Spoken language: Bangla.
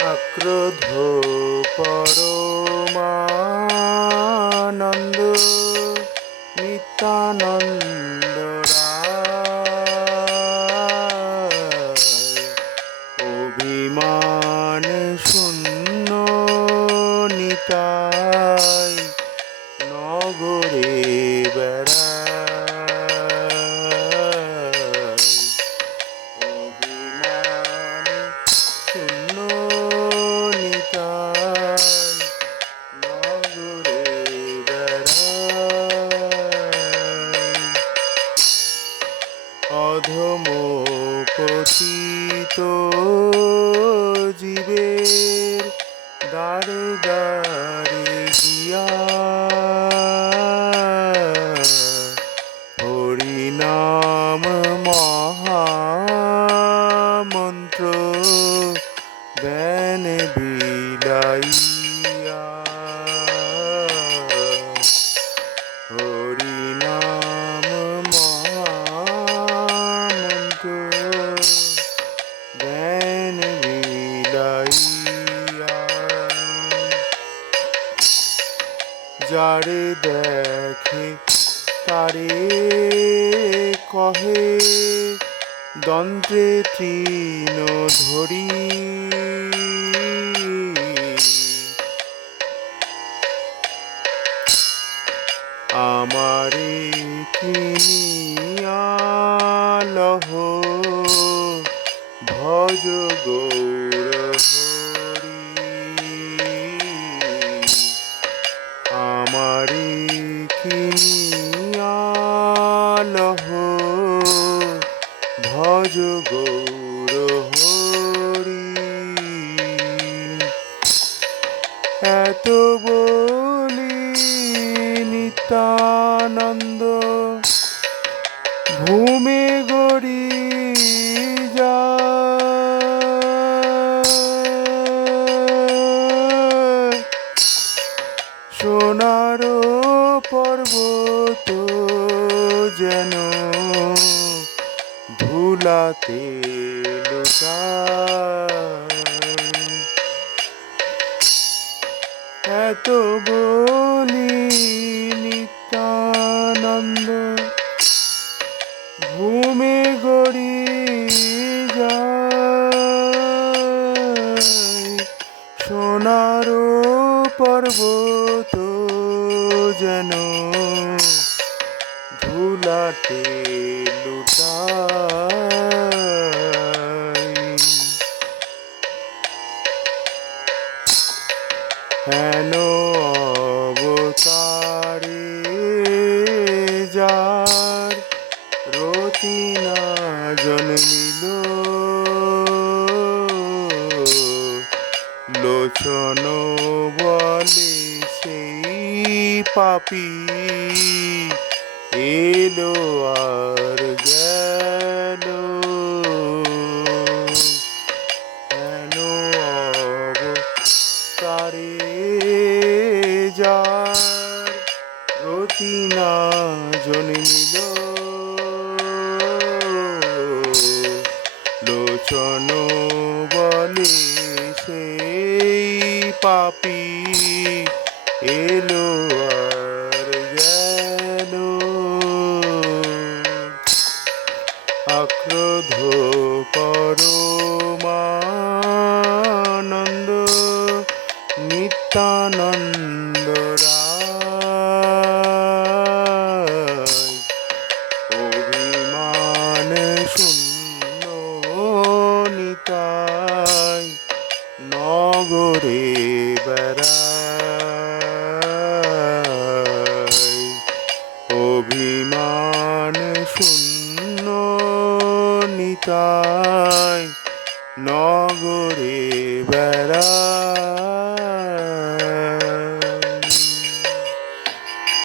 আক্রোধ পরমানন্দ নিত্যানন্দ অভিমান শূন্য নিতাই অধম পতিত জীবের দাঁড়ে দাঁড়ে গিয়া হরিনাম মহামন্ত্র দেন বিলাইয়া যারে দেখে তারে কহে দন্ত্রে তৃণ ধরি। আমারে কিনিয়া লহ ভজ গৌর ভজ গৌর নিত্যানন্দ ভূমে গড়ি সোনার পর্বত যেন লুটায় এত বলি নিত্যানন্দ ভূমে গড়ি সোনার পর্বত যেন ধুলাতে লুটায় হেন অবতারে যার রতি না জন্মিল। লোচন বলে সেই পাপি। এলো আর গেল হেন অবতারে যার রতি না জন্মিল লোচন বলে সেই পাপি এলো আক্রোধ পরমানন্দ নিত্যানন্দ অভিমান শূন্য নিতাই নগরে বেড়ায় অভিমান শূন্য নিতাই নগরে বেড়ায়